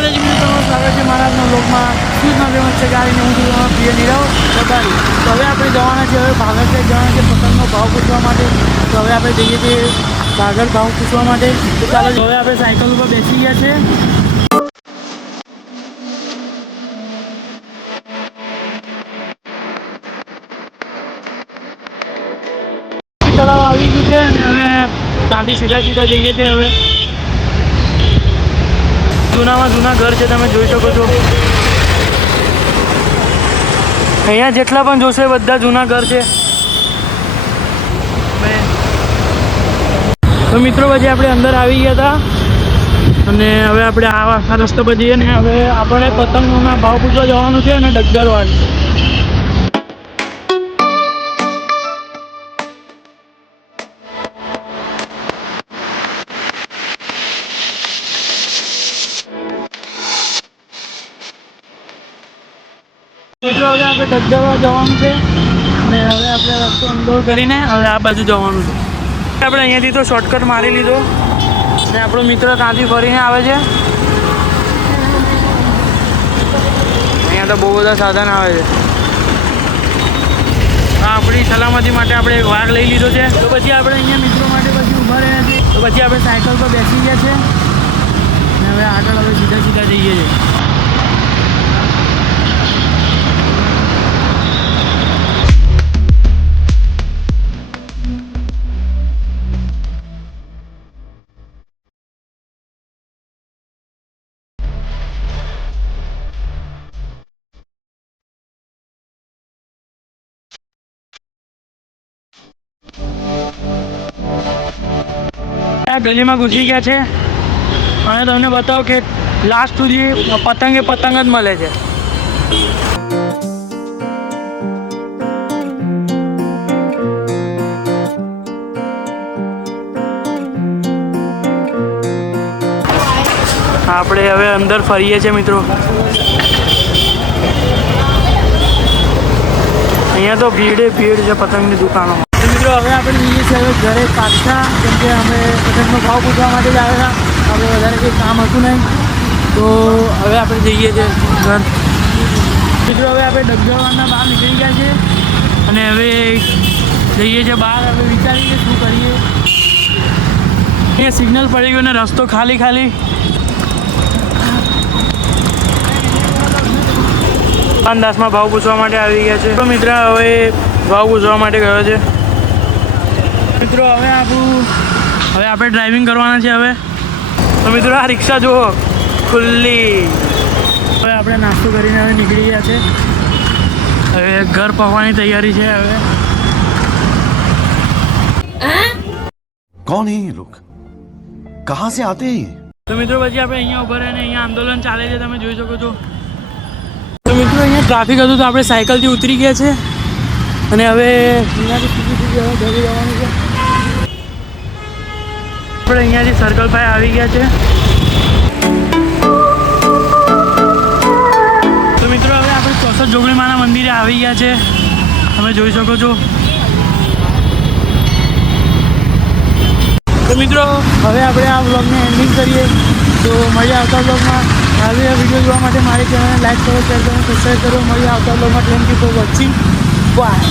માતાજી મિત્રો, તમારું સ્વાગત છે મારા આજના બ્લોગમાં. શું નવી છે ગાડીને હું તમારો પ્રિય નીરવ બતાવી. તો હવે આપણે જવાના છે, હવે ભાગળ સાઈડ જવાના છે પતંગનો ભાવ પૂછવા માટે. તો હવે આપણે જઈએ છીએ ભાગળ ભાવ પૂછવા માટે. તો ચાલો હવે આપણે સાયકલ ઉપર બેસી ગયા છે. તળાવ આવી ગયું છે અને હવે ત્યાંથી સીધા જઈએ છીએ. હવે જૂનામાં જૂના ઘર છે, તમે જોઈ શકો છો. અહીંયા જેટલા પણ જોશે બધા જૂના ઘર છે. તો મિત્રો પછી આપણે અંદર આવી ગયા હતા અને હવે આપણે આ રસ્તા પર જઈએ ને હવે આપણે પતંગોના ભાવ પૂછવા જવાનું છે અને ડગરવાળી. મિત્રો હવે આપણે ડગરવા જવાનું છે અને હવે આપણે રસ્તો અંદર કરીને હવે આ બાજુ જવાનું છે. આપણે અહીંયાથી તો શોર્ટકટ મારી લીધો અને આપણો મિત્ર ત્યાંથી ફરીને આવે છે. અહીંયા તો બહુ બધા સાધન આવે છે. આપણી સલામતી માટે આપણે એક વાઘ લઈ લીધો છે. તો પછી આપણે અહીંયા મિત્રો માટે પછી ઊભા રહ્યા છીએ. તો પછી આપણે સાયકલ પર બેસી ગયા છે અને હવે આગળ હવે સીધા જઈએ છીએ. ગલીમાં ઘૂસી ગયા છે અને તમને બતાવો કે લાસ્ટ સુધી પતંગ જ મળે છે. આપણે હવે અંદર ફરીએ છીએ મિત્રો. અહીંયા તો ભીડ છે પતંગની દુકાનોમાં. મિત્રો હવે આપણે જઈએ છીએ હવે ઘરે પાછા, કેમ કે અમે પતંગનો ભાવ પૂછવા માટે જ આવ્યા હતા. આપણે વધારે કંઈ કામ હતું નહીં તો હવે આપણે જઈએ છીએ ઘર. મિત્રો હવે આપણે ડગરવાના બહાર નીકળી ગયા છે અને હવે જઈએ છીએ બહાર. હવે વિચારીએ શું કરીએ. એ સિગ્નલ પડી ગયું ને રસ્તો ખાલી. દાસમાં ભાવ પૂછવા માટે આવી ગયા છે. તો મિત્ર હવે ભાવ પૂછવા માટે ગયો છે. મિત્રો હવે આપણે ડ્રાઇવિંગ કરવાના છે. હવે તો મિત્રો આ રિક્ષા જુઓ ખુલ્લી. હવે આપણે નાસ્તો કરીને હવે નીકળી ગયા છે. હવે ઘર પહોંચવાની તૈયારી છે. હવે કોણ હે ये लोग कहां से आते हैं? તો મિત્રો પછી આપણે અહીંયા ઉભા રહીને અહીંયા આંદોલન ચાલે છે, તમે જોઈ શકો છો. તો મિત્રો અહીંયા ટ્રાફિક હતું તો આપણે સાયકલથી ઉતરી ગયા છે અને હવે અહીંયાથી સીધી ઘરે જવાનું છે. આપણે અહીંયાથી સર્કલ પાસે આવી ગયા છે. તો મિત્રો હવે આપણે 64 જોગણીમાના મંદિરે આવી ગયા છે, તમે જોઈ શકો છો. તો મિત્રો હવે આપણે આ વ્લોગને એન્ડિંગ કરીએ. તો મળીએ આવતા વ્લોગમાં. આવી આ વિડીયો જોવા માટે મારી ચેનલને લાઈક કરો, શેર કરો, સબસ્ક્રાઈબ કરો. મળીએ આવતા વ્લોગમાં. Thank you for watching. By.